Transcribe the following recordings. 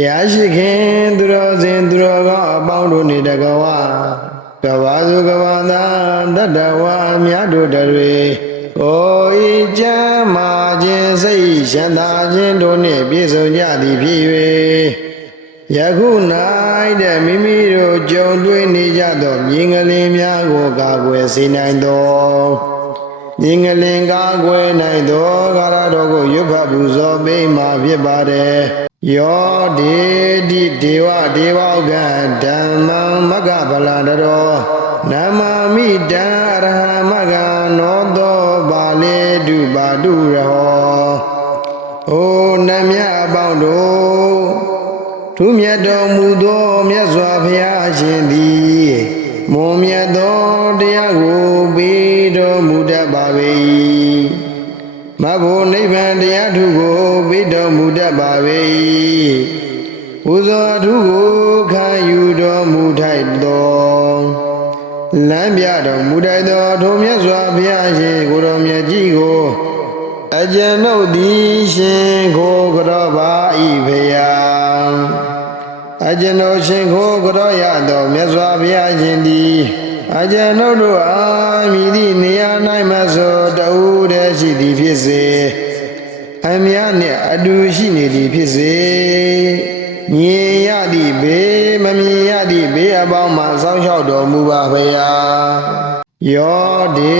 တရားရှိခင်သူတော်စင်သူတော်ကောင်းအပေါင်းတို့နေတကဝကဘာစုကဘာသာတတ္တဝါအများတို့တွေကိုဤချမ်းမာခြင်းစိတ်ရှမ်းသာခြင်းတို့နှင့်ပြည့်စုံကြသည်ဖြစ်၍ယခု၌တဲ့မိမိတို့ကြုံတွေ့နေကြသောမြင်ကလေးများကိုကာကွယ်စေနိုင်သောမြင်ကလင်ကားကွယ်နိုင်သောကာရတော်ကိုရွတ်ဖတ်ပူဇော်ပေးမှာဖြစ်ပါတ ယ်။ယောဒေတိဒေဝဒေဝဥက္ကဓမ္မံမဂ္ဂဗလာတရောနမမိတံအရဟမဂ္ဂနောသောပါလေတုပါတုရဟော။အိုနတ်မြတ်အပေါင်းတို့သူမြတ်တော်မူသောမြတ်စွာဘုရားရှင်သည်မွန်မြတ်သောတရားကိုပေးတော်မူတတ်ပါပေ၏မဘုနိဗ္ဗာန်တရားထုကိုပေးတော်မူတတ်ပါပေ၏ပူ သောလမ်းပြတော်မူထိုက်သောထိုမြတ်စွာဘုရားရှင်ကိုယ်တော်မြတ်ကြီးကိုအကျဉ်ုပ်သည်ရှင်ကိုကြောပါဤဖေယံအကျဉ်ုပ်ရှင်ကိုကြောရသောမြတ်စွာဘုရားရှင်သည်အကျဉ်ုပ်တို့အားမြည်သည့်နေရာ၌မဆိုတူတည်းရှိသည်ဖြစ်စေအမြတ်နှင့်အတူရှိနေသည်ဖြစ်စေမြင်ရသည့်ဘေးမမြင်ရသည့်ဘေး အပေါင်းမှစောင့်ရှောက်တော်မူပါဖေယံယောဒေ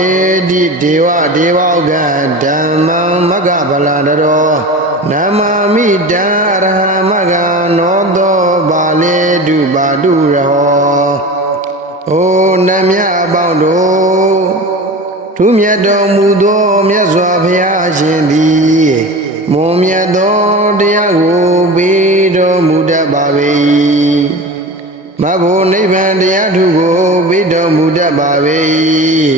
တိဒေဝဒေဝဥက္ကဓမ္မံမဂ္ဂဗလာတရောနမမိတံအရဟမဂ္ဂနောသောပါလေတုပါတုရဟောအိုနတ်မြတ်အပေါင်းတို့သူမြတ်တော်မူသောမြတ်စွာဘုရားရှင်သည်မွန်မြတ်သောတရားကိုပေးတော်မူတတ်ပါပေ၏ မဘုနိဗ္ဗာန်တရားထုကိုပေးတော်မူတတ်ပါပေ၏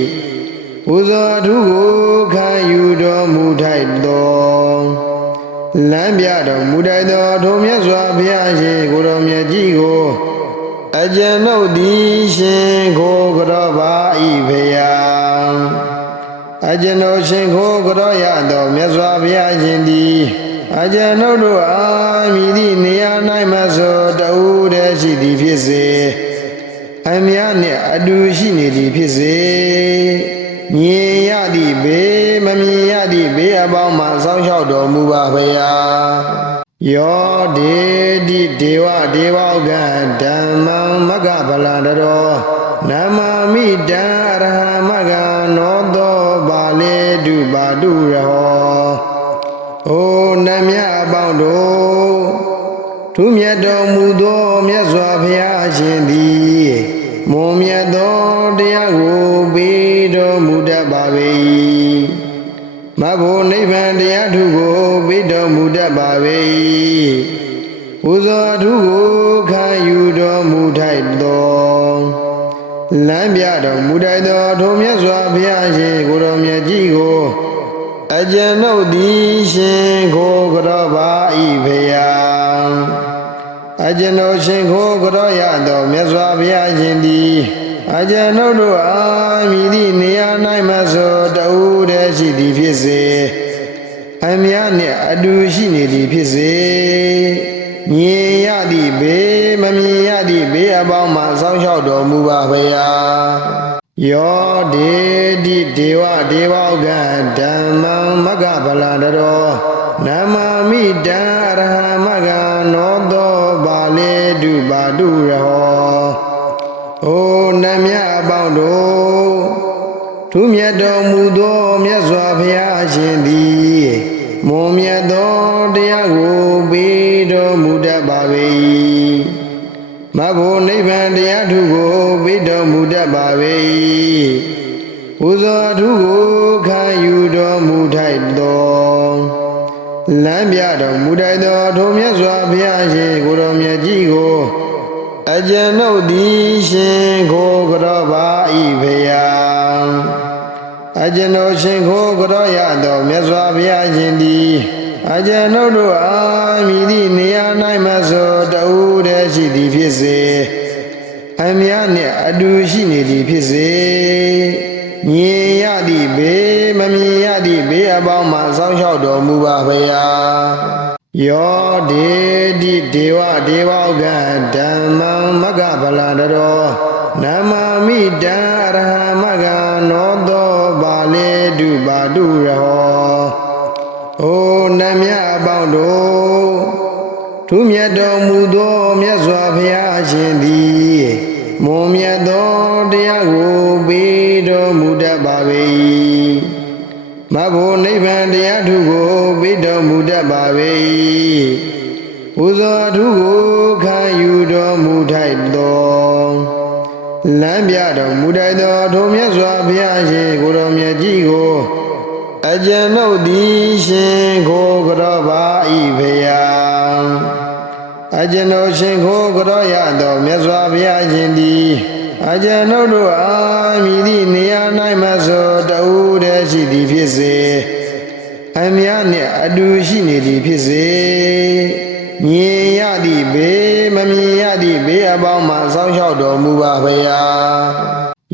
ပူဇော်ထုကိုခံယူတော်မူထိုက်သောလမ်းပြတော်မူထိုက်သောထိုမြတ်စွာဘုရားရှင်ကိုယ်တော်မြတ်ကြီးကိုအကျဉ်ုပ်သည်ရှင်ကိုကြောပါဤဖေယံအကျဉ်ုပ်ရှင်ကိုကြောရသောမြတ်စွာဘုရားရှင်သည် အကျဉ်ုပ်တို့အားမြည်သည့်နေရာ၌မဆိုတူတည်းရှိသည်ဖြစ်စေအမြတ်နှင့်အတူရှိနေသည်ဖြစ်စေမြင်ရသည့်ဘေးမမြင်ရသည့်ဘေးအပေါင်းမှစောင့်ရှောက်တော်မူပါဖေယံယောဒေတိဒေဝဒေဝဥက္ကဓမ္မံမဂ္ဂဗလာတရောနမမိတံအရဟမဂ္ဂနောသောပါလေတုပါတုရဟော အိုနတ်မြတ်အပေါင်းတို့သူမြတ်တော်မူသောမြတ်စွာဘုရားရှင်သည်မွန်မြတ်သောတရားကိုပေးတော်မူတတ်ပါပေ၏မဘုနိဗ္ဗာန်တရားထုကိုပေးတော်မူတတ်ပါပေ၏ပူဇော်ထုကိုခံယူတော်မူထိုက်သောလမ်းပြတော်မူထိုက်သောထိုမြတ်စွာဘုရားရှင်ကိုယ်တော်မြတ်ကြီးကို အကျဉ်ုပ်သည်ရှင်ကိုကြောပါဤဖေယံအကျဉ်ုပ်ရှင်ကိုကြောရသောမြတ်စွာဘုရားရှင်သည်အကျဉ်ုပ်တို့အားမြည်သည့်နေရာ၌မဆိုတူတည်းရှိသည်ဖြစ်စေအမြတ်နှင့်အတူရှိနေသည်ဖြစ်စေမြင်ရသည့်ဘေးမမြင်ရသည့်ဘေးအပေါင်းမှစောင့်ရှောက်တော်မူပါဖေယံ ယောဒေတိဒေဝဒေဝဥက္ကဓမ္မံမဂ္ဂဗလာတရောနမမိတံအရဟမဂ္ဂနောသောပါလေတုပါတုရဟောအိုနတ်မြတ်အပေါင်းတို့သူမြတ်တော်မူသောမြတ်စွာဘုရားရှင်သည်မွန်မြတ်သောတရားကိုပေး မဘုနိဗ္ဗာန်တရားထုကိုပေးတော်မူတတ်ပါပေ၏ပူဇော်ထုကိုခံယူတော်မူထိုက်သောလမ်းပြတော်မူထိုက်သောထိုမြတ်စွာဘုရားရှင်ကိုယ်တော်မြတ်ကြီးကိုအကျဉ်ုပ်သည်ရှင်ကိုကြောပါဤဖေယံအကျဉ်ုပ်ရှင်ကိုကြောရသောမြတ်စွာဘုရားရှင်သည် အကျဉ်ုပ်တို့အားမြည်သည့်နေရာ၌မဆိုတူတည်းရှိသည်ဖြစ်စေအမြတ်နှင့်အတူရှိနေသည်ဖြစ်စေမြင်ရသည့်ဘေးမမြင်ရသည့်ဘေးအပေါင်းမှစောင့်ရှောက်တော်မူပါဖေယံယောဒေတိဒေဝဒေဝဥကဓမ္မံမဂ္ဂဗလာတရောနမမိတံအရဟမဂ္ဂနောသောပါလေတုပါတုရဟော အိုနတ်မြတ်အပေါင်းတို့သူမြတ်တော်မူသောမြတ်စွာဘုရားရှင်သည်မွန်မြတ်သောတရားကိုပေးတော်မူတတ်ပါ၏မဘုနိဗ္ဗာန်တရားထုကိုပေးတော်မူတတ်ပါ၏ပူဇော်ထုကိုခံယူတော်မူထိုက်သောလမ်းပြတော်မူထိုက်သောထိုမြတ်စွာဘုရားရှင်ကိုယ်တော်မြတ်ကြီးကို အကျဉ်ုပ်သည်ရှင်ကိုကြောပါဤဖေယအကျဉ်ုပ်ရှင်ကိုကြောရသောမြတ်စွာဘုရားရှင်သည်အကျဉ်ုပ်တို့အားမြည်သည့်နေရာ၌မဆိုတူတည်းရှိသည်ဖြစ်စေအမြတ်နှင့်အတူရှိနေသည်ဖြစ်စေမြင်ရသည့်ဘေးမမြင်ရသည့်ဘေးအပေါင်းမှစောင့်ရှောက်တော်မူပါဖေယ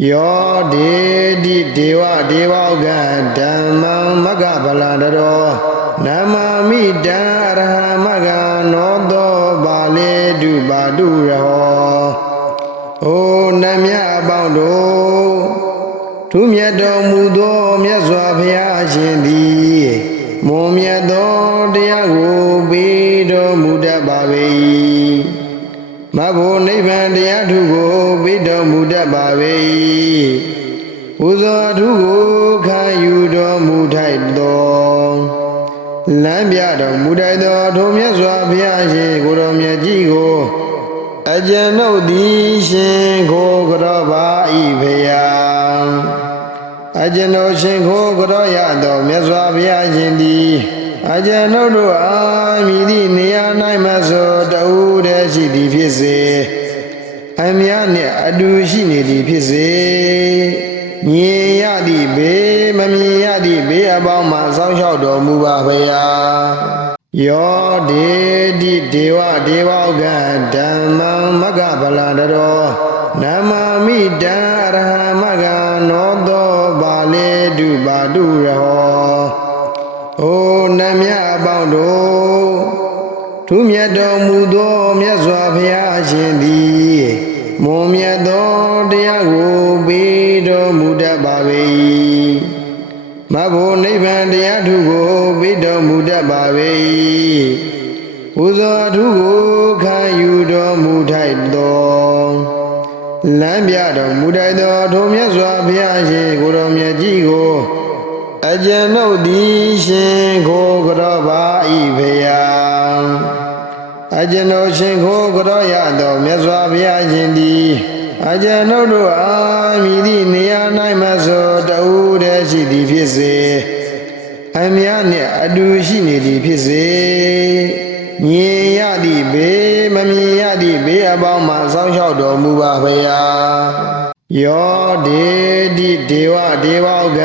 ယောဒေတိဒေဝဒေဝဥကဓမ္မံမဂ္ဂဗလာတရောနမမိတံအရဟမဂ္ဂနောသောပါလေတုပါတုရဟောအိုနတ်မြတ်အပေါင်းတို့သူမြတ်တော်မူသောမြတ်စွာဘုရားရှင်သည်မွန်မြတ်သောတရားကိုပေး မဘုနိဗ္ဗာန်တရားထုကိုပေးတော်မူတတ်ပါ၏ပူဇော်ထုကိုခံယူတော်မူထိုက်သောလမ်းပြတော်မူထိုက်သောထိုမြတ်စွာဘုရားရှင်ကိုယ်တော်မြတ်ကြီးကိုအကျဉ်ုပ်သည်ရှင်ကိုကြောပါဤဖေယအကျဉ်ုပ်ရှင်ကိုကြောရသောမြတ်စွာဘုရားရှင်သည် အကျဉ်ုပ်တို့အားမြည်သည့်နေရာ၌မဆိုတူတည်းရှိသည်ဖြစ်စေအမြတ်နှင့်အတူရှိနေသည်ဖြစ်စေမြင်ရသည့်ဘေးမမြင်ရသည့်ဘေးအပေါင်းမှစောင့်ရှောက်တော်မူပါဖရာယောဒေတိဒေဝဒေဝဥကဓမ္မံမဂ္ဂဗလာတရောနမမိတံအရဟမဂ္ဂနောသောပါလေတုပါတုရဟော အိုနတ်မြတ်အပေါင်းတို့သူမြတ်တော်မူသောမြတ်စွာဘုရားရှင်သည်မွန်မြတ်သောတရားကိုပေးတော်မူတတ်ပါ၏မဘုနိဗ္ဗာန်တရားထုကိုပေးတော်မူတတ်ပါ၏ပူဇော်ထုကိုခံယူတော်မူထိုက်သောလမ်းပြတော်မူထိုက်သောထိုမြတ်စွာဘုရားရှင်ကိုယ်တော်မြတ်ကြီးကို အကျဉ်ုပ်သည်ရှင်ကိုကြောပါဤဖေယအကျဉ်ုပ်ရှင်ကိုကြောရသောမြတ်စွာဘုရားရှင်သည်အကျဉ်ုပ်တို့အားမြည်သည့်နေရာ၌မဆိုတူတည်းရှိသည်ဖြစ်စေအမြတ်နှင့်အတူရှိနေသည်ဖြစ်စေမြင်ရသည့်ဘေးမမြင်ရသည့်ဘေးအပေါင်းမှစောင့်ရှောက်တော်မူပါဖေယယောဒေတိဒေဝဒေဝဥက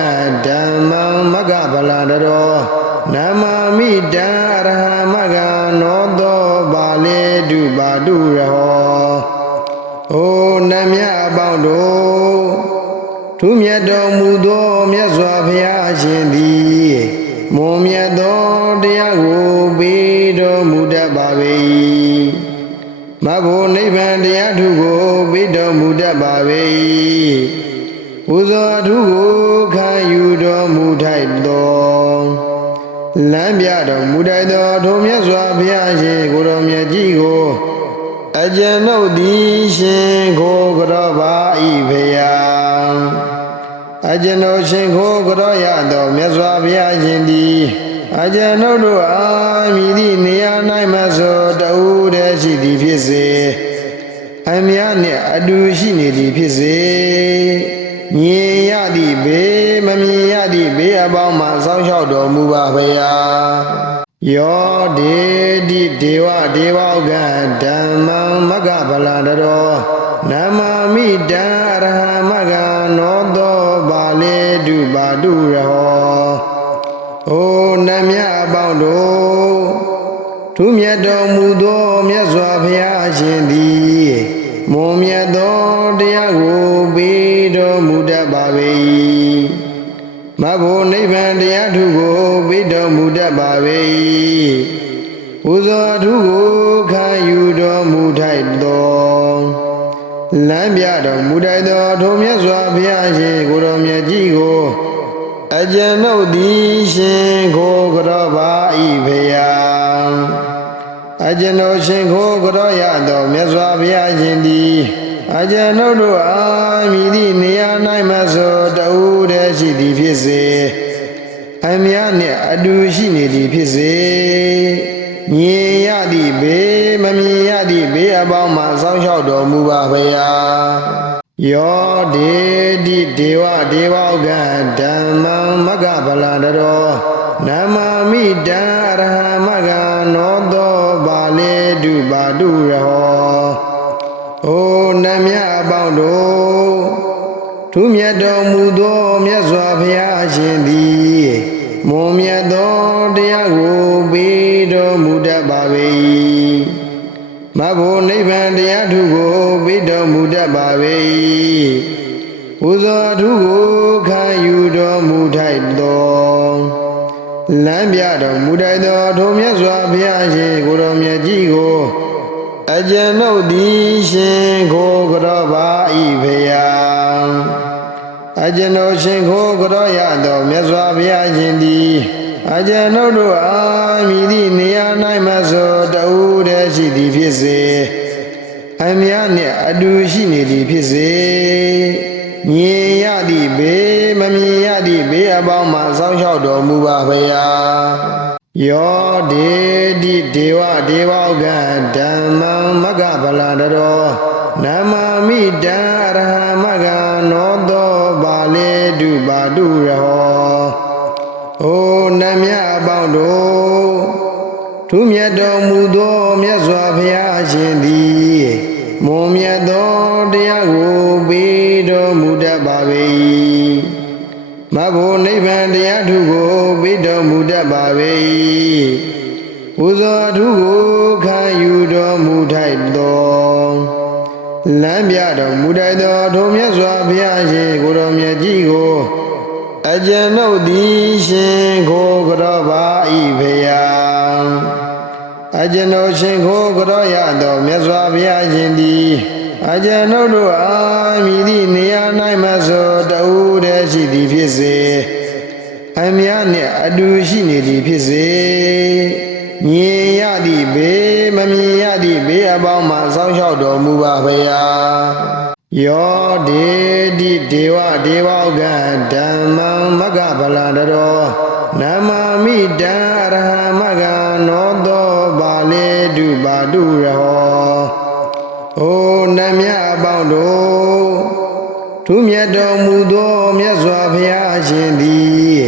ဓမ္မံမဂ္ဂ ဗလာတရောနမမိတံအရဟမဂ္ဂနောသောပါလေတုပါတုရဟောအိုနတ်မြတ်အပေါင်းတို့သူမြတ်တော်မူသောမြတ်စွာဘုရားရှင်သည်မွန်မြတ်သောတရားကိုပေးတော်မူတတ်ပါ၏မဘုနိဗ္ဗာန်တရားထုကိုပေးတော်မူတတ်ပါ၏ပူဇော်ထုကို လမ်းပြတော်မူထိုက်သောထိုမြတ်စွာဘုရားရှင်ကိုယ်တော်မြတ်ကြီးကိုအကျဉ်ုပ်သည်ရှင်ကိုကြောပါဤဖေယအကျဉ်ုပ်ရှင်ကိုကြောရသောမြတ်စွာဘုရားရှင်သည်အကျဉ်ုပ်တို့အားမြည်သည့်နေရာ၌မဆိုတူတည်းရှိသည်ဖြစ်စေအမြတ်နှင့်အတူရှိနေသည်ဖြစ်စေမြင်ရသည့်ဘေးမမြင်ရသည့်ဘေး အပေါင်းမှစောင့်ရှောက်တော်မူပါဖရာယောဒေတိဒေဝဒေဝဥကဓမ္မံမဂ္ဂဗလာတရောနမမိတံအရဟမဂ္ဂနောသောပါလေတုပါတုရဟောအိုနတ်မြတ်အပေါင်းတို့သူမြတ်တော်မူသောမြတ်စွာဘုရားရှင်သည်မွန်မြတ်သောတရားကို မဘုနိဗ္ဗာန်တရားထုကိုပေးတော်မူတတ်ပါ၏ပပူဇော်ထုကိုခံယူတော်မူထိုက်တော်လမ်းပြတော်မူထိုက်တော်ထုံမြတ်စွာဘုရားရှင်ကိုတော်မြတ်ကြီးကိုအကျဉ်ုပ်သည်ရှင်ကိုကြောပါဤဖရာအကျဉ်ုပ်ရှင်ကိုကြောရတော်မြတ်စွာဘုရားရှင်သည်အကျဉ်ုပ်တို့အား တ်နှင့်အတူရှိနေသည်ဖြစ်စေမြင်ရသည့်ဘေးမမြင်ရသည့်ဘေးအပေါင်းမှစောင့်ရှောက်တော်မူပါဖရာယောဒေတိဒေဝဒေဝကဓမ္မံမဂ္ဂဗလာတရောနမမိတံအရဟမဂ္ဂနောတောပါလေတုပါတုရဟောအိုနတ်မြတ်အပေါင်းတို့ထူးမြတ်တော်မူသောမြတ်စွာဘုရားရှင်သည် မွန်မြတ်သောတရားကိုပေးတော်မူတတ်ပါ၏မဘုနိဗ္ဗာန်တရားထုကိုပေးတော်မူတတ်ပါ၏ပူဇော်ထုကိုခံယူတော်မူထိုက်တော်လမ်းပြတော်မူထိုက်တော်ထိုမြတ်စွာဘုရားရှင်ကိုတော်မြတ်ကြီးကိုအကျဉ်ုပ်သည်ရှင်ကိုကြောပါဤဖရာ အကျဉ်ုပ်ရှင်ကိုကြောရတော်မြတ်စွာဘုရားရှင်သည်အကျဉ်ုပ်တို့အားမြည်သည့်နေရာ၌မဆိုတူတည်းရှိသည်ဖြစ်စေအမြတ်နှင့်အတူရှိနေသည်ဖြစ်စေမြင်ရသည့်ဘေးမမြင်ရသည့်ဘေးအပေါင်းမှစောင့်ရှောက်တော်မူပါဖရာယောဒေတိဒေဝဒေဝကဓမ္မံမဂ္ဂဗလာတရောနမမိတံအရဟမဂ္ဂနောတောပါလေတု ပါတုရဟောအိုနတ်မြတ်အပေါင်းတို့ထူးမြတ်တော်မူသောမြတ်စွာဘုရားရှင်သည်မွန်မြတ်သောတရားကိုပေးတော်မူတတ်ပါ၏မဘုနိဗ္ဗာန်တရားထုကိုပေးတော်မူတတ်ပါ၏ပူဇော်ထုကိုခံယူတော်မူထိုက်တော်လမ်းပြတော်မူထိုက်တော်ထိုမြတ်စွာဘုရားရှင်ကိုတော်မြတ်ကြီးကို အကျဉ်ုပ်သည်ရှင်ကိုကြောပါဤဖရာအကျဉ်ုပ်ရှင်ကိုကြောရတော်မြတ်စွာဘုရားရှင်သည်အကျဉ်ုပ်တို့အားမြည်သည့်နေရာ၌မဆိုတူတည်းရှိသည်ဖြစ်စေအမြတ်နှင့်အတူရှိနေသည်ဖြစ်စေမြင်ရသည့်ဘေးမမြင်ရသည့်ဘေးအပေါင်းမှစောင့်ရှောက်တော်မူပါဖရာ ယောဒေတိဒေဝဒေဝကဓမ္မံမဂ္ဂဗလာတရောနမမိတံအရဟမဂ္ဂနောတောပါလေတုပါတုရဟောအိုနတ်မြတ်အပေါင်းတို့ထူးမြတ်တော်မူသောမြတ်စွာဘုရားရှင်သည်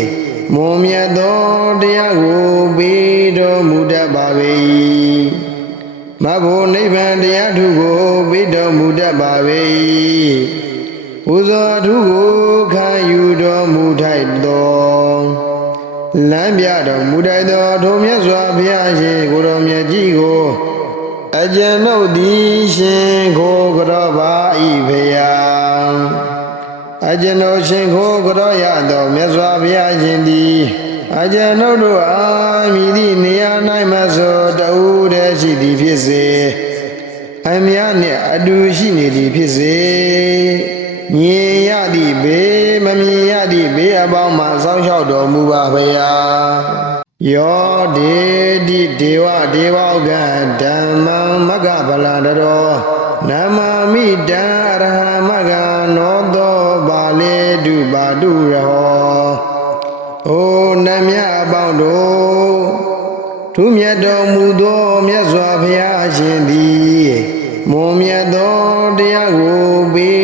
မွန်မြတ်သောတရားကိုပေးတော်မူတတ်ပါ၏မဘုနိဗ္ဗာန်တရားထုကိုပေးတော်မူတတ်ပါ၏ပူ တော်မူထိုက်တော်လမ်းပြတော်မူထိုက်တော်ထိုမြတ်စွာဘုရားရှင်ကိုတော်မြတ်ကြီးကိုအကျဉ်ုပ်သည်ရှင်ကိုကြောပါဤဖရာအကျဉ်ုပ်ရှင်ကိုကြောရတော်မြတ်စွာဘုရားရှင်သည်အကျဉ်ုပ်တို့အားမြည်သည့်နေရာ၌မဆိုတူတည်းရှိသည်ဖြစ်စေအမြတ်နှင့်အတူရှိနေသည်ဖြစ်စေမြင်ရသည့်ဘေးမမြင်ရသည့်ဘေး အပေါင်းမှစောင့်ရှောက်တော်မူပါဖရာယောဒေတိဒေဝဒေဝကဓမ္မံမဂ္ဂဗလာတရောနမမိတံအရဟမဂ္ဂနောတောပါလေတုပါတုရဟောအိုနတ်မြတ်အပေါင်းတို့ထူးမြတ်တော်မူသောမြတ်စွာဘုရားရှင်သည်မွန်မြတ်သောတရားကိုပေး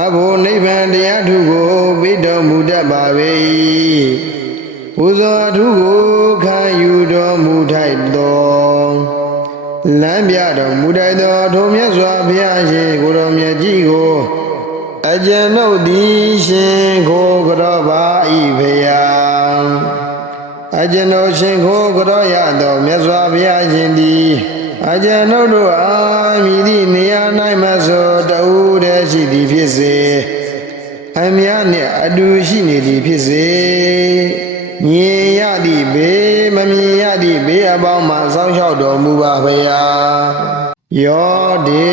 မဘုနိဗ္ဗာန်တရားထုကိုပေးတော်မူတတ်ပါ၏ပူဇော်ထုကိုခံယူတော်မူထိုက်တော်လမ်းပြတော်မူထိုက်တော်ထိုမြတ်စွာဘုရားရှင်ကိုတော်မြတ်ကြီးကိုအကျဉ်ုပ်သည်ရှင်ကိုကြောပါဤဖရာအကျဉ်ုပ်ရှင်ကိုကြောရတော်မြတ်စွာဘုရားရှင်သည် အကျဉ်ုပ်တို့အားမြည်သည့်နေရာ၌မဆိုတူတည်းရှိသည်ဖြစ်စေအမြတ်နှင့်အတူရှိနေသည်ဖြစ်စေမြင်ရသည့်ဘေးမမြင်ရသည့်ဘေးအပေါင်းမှစောင့်ရှောက်တော်မူပါဖေယယောဒေ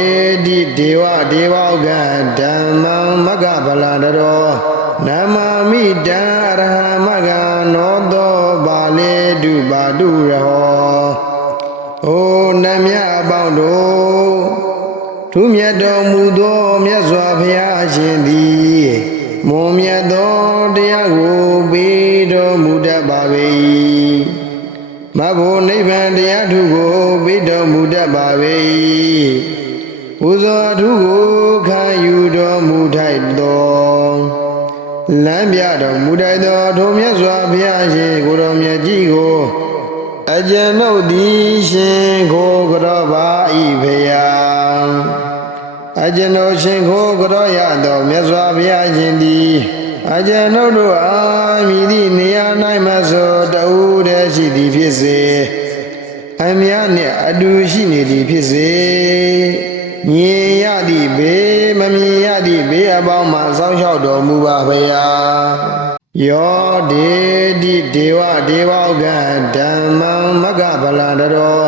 တိဒေဝဒေဝောကဓမ္မံမဂ္ဂဗလာတရောနမမိတံအရဟမဂ္ဂနောသောပါလေတုပါတုရဟော အိုနတ်မြတ်အပေါင်းတို့သူမြတ်တော်မူသောမြတ်စွာဘုရားရှင်သည်မွန်မြတ်သောတရားကိုပေးတော်မူတတ်ပါ၏မဘုနိဗ္ဗာန်တရားထုကိုပေးတော်မူတတ်ပါ၏ပူဇော်ထုကိုခံယူတော်မူထိုက်သောလမ်းပြတော်မူထိုက်သောထိုမြတ်စွာဘုရားရှင်ကိုယ်တော်မြတ်ကြီးကို အကျဉ်ုပ်သည်ရှင်ကိုကြောပါဤဖေယအကျဉ်ုပ်ရှင်ကိုကြောရသောမြတ်စွာဘုရားရှင်သည်အကျဉ်ုပ်တို့အားမြည်သည့်နေရာ၌မဆိုတူတည်းရှိသည်ဖြစ်စေအမြတ်နှင့်အတူရှိနေသည်ဖြစ်စေမြင်ရသည့်ဘေးမမြင်ရသည့်ဘေးအပေါင်းမှစောင့်ရှောက်တော်မူပါဖေယ ယောဒေတိဒေဝဒေဝောကဓမ္မံမဂ္ဂဗလာတရော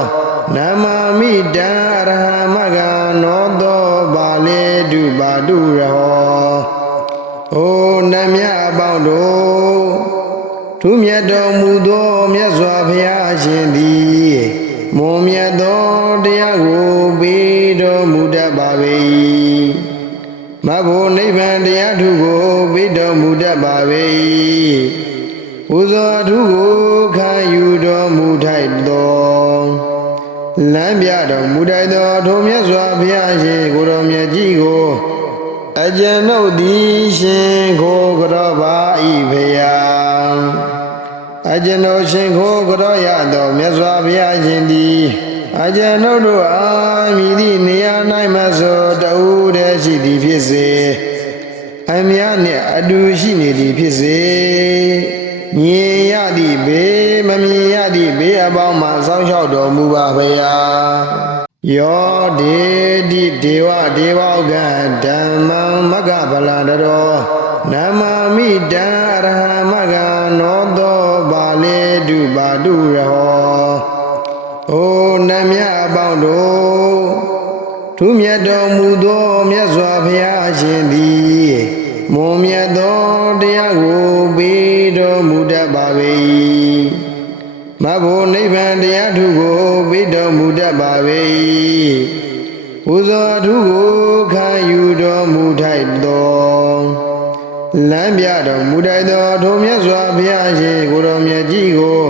နမမိတံအရဟမဂ္ဂနောသောပါလေတုပါတုရဟောအိုနတ်မြတ်အပေါင်းတို့သူမြတ်တော်မူသောမြတ်စွာဘုရားရှင်သည်မွန်မြတ်သောတရားကိုပေးတော်မူတတ်ပါ၏မဘုနိဗ္ဗာန်တရားထုကို ပေးတော်မူတတ်ပါ၏ပူဇော်ထုကိုခံယူတော်မူထိုက်သောလမ်းပြတော်မူထိုက်သောထိုမြတ်စွာဘုရားရှင်ကိုယ်တော်မြတ်ကြီးကိုအကျဉ်ုပ်သည်ရှင်ကိုကြောပါဤဖေယအကျဉ်ုပ်ရှင်ကိုကြောရသောမြတ်စွာဘုရားရှင်သည်အကျဉ်ုပ်တို့အားမြည်သည့်နေရာ၌မဆိုတူတည်းရှိသည်ဖြစ်စေ အမြတ်နှင့်အတူရှိနေသည်ဖြစ်စေမြင်ရသည့်ဘေးမမြင်ရသည့်ဘေးအပေါင်းမှစောင့်ရှောက်တော်မူပါဖေယယောဒေတိဒေဝဒေဝောကဓမ္မံမဂ္ဂဗလာတရောနမမိတံအရဟမဂ္ဂနောသောပါလေတုပါတုရဟောအိုနတ်မြတ်အပေါင်းတို့သူမြတ်တော်မူသောမြတ်စွာဘုရားရှင်သည် မွန်မြတ်သောတရားကိုပေးတော်မူတတ်ပါ၏မဘုနိဗ္ဗာန်တရားထုကိုပေးတော်မူတတ်ပါ၏ပူဇော်ထုကိုခံယူတော်မူထိုက်သောလမ်းပြတော်မူထိုက်သောထိုမြတ်စွာဘုရားရှင်ကိုယ်တော်မြတ်ကြီးကို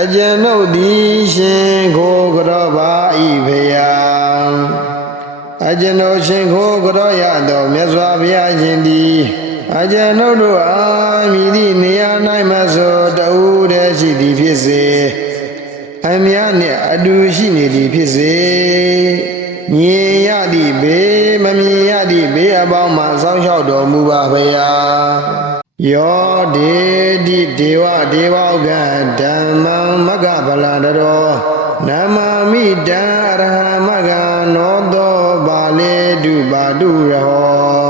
အကျဉ်ုပ်သည်ရှင်ကိုကြောပါဤဖေယ အကျဉ်ုပ်ရှင်ကိုကြောရသောမြတ်စွာဘုရားရှင်သည်အကျဉ်ုပ်တို့အားမြည်သည့်နေရာ၌မဆိုတူတည်းရှိသည်ဖြစ်စေအမြတ်နှင့်အတူရှိနေသည်ဖြစ်စေမြင်ရသည့်ဘေးမမြင်ရသည့်ဘေးအပေါင်းမှစောင့်ရှောက်တော်မူပါဖေယယောဒေတိဒေဝဒေဝောကဓမ္မံမဂ္ဂဗလာတရောနမမိတံအရဟမဂ္ဂနောသောပါလေတု ပါတုရဟော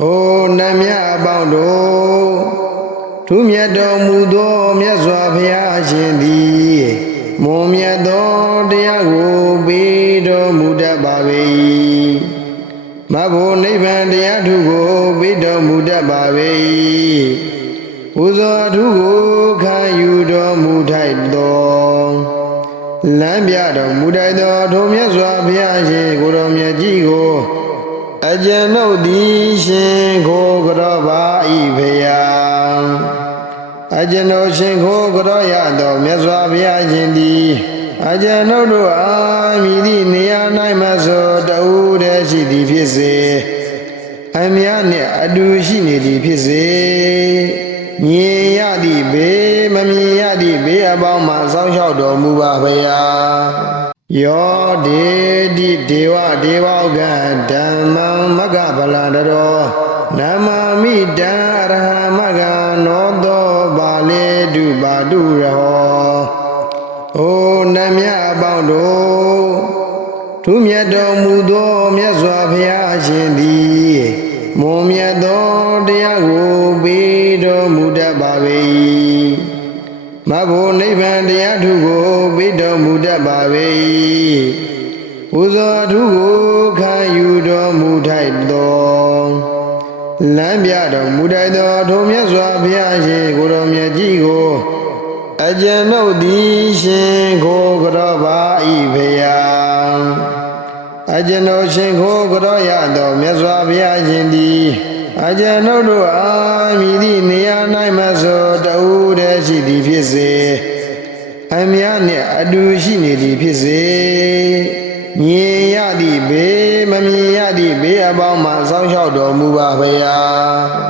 အိုနတ်မြတ်အပေါင်းတို့သူမြတ်တော်မူသောမြတ်စွာဘုရားရှင်သည်မွန်မြတ်သောတရားကိုပေးတော်မူတတ်ပါ၏မဘုနိဗ္ဗာန်တရားထုကိုပေးတော်မူတတ်ပါ၏ပူဇော်ထုကိုခံယူတော်မူထိုက်သော လမ်းပြတော်မူထိုက်သောထိုမြတ်စွာဘုရားရှင်ကိုယ်တော်မြတ်ကြီးကိုအကျဉ်ုပ်သည်ရှင်ကိုကြောပါဤဖေယအကျဉ်ုပ်ရှင်ကိုကြောရသောမြတ်စွာဘုရားရှင်သည်အကျဉ်ုပ်တို့အားမြည်သည့်နေရာ၌မဆိုတူတည်းရှိသည်ဖြစ်စေအမြတ်နှင့်အတူရှိနေသည်ဖြစ်စေ မြင်ရသည့်ဘေးမမြင်ရသည့်ဘေးအပေါင်းမှစောင့်ရှောက်တော်မူပါဖေယယောဒေတိဒေဝဒေဝောကဓမ္မံမဂ္ဂဗလာတရောနမမိတံအရဟမဂ္ဂနောသောပါလေတုပါတုရဟောအိုနတ်မြတ်အပေါင်းတို့သူမြတ်တော်မူသော တတ်ပါပေ၏ပူဇော်ထူးကိုခံယူတော်မူထိုက်သောလမ်းပြတော်မူထိုက်သောထိုမြတ်စွာဘုရားရှင်ကိုယ်တော်မြတ်ကြီးကိုအကျဉ်ုပ်သည်ရှင်ကိုကြောပါဤဖယားအကျဉ်ုပ်ရှင်ကိုကြောရသောမြတ်စွာဘုရားရှင်သည်အကျဉ်ုပ်တို့အားမြည်သည့်နေရာ၌မဆိုတူတည်းရှိသည်ဖြစ်စေ အမြတ်နှင့်အတူရှိနေသည်ဖြစ်စေမြင်ရသည့်ဘေးမမြင်ရသည့်ဘေးအပေါင်းမှစောင့်ရှောက်တော်မူပါဖယား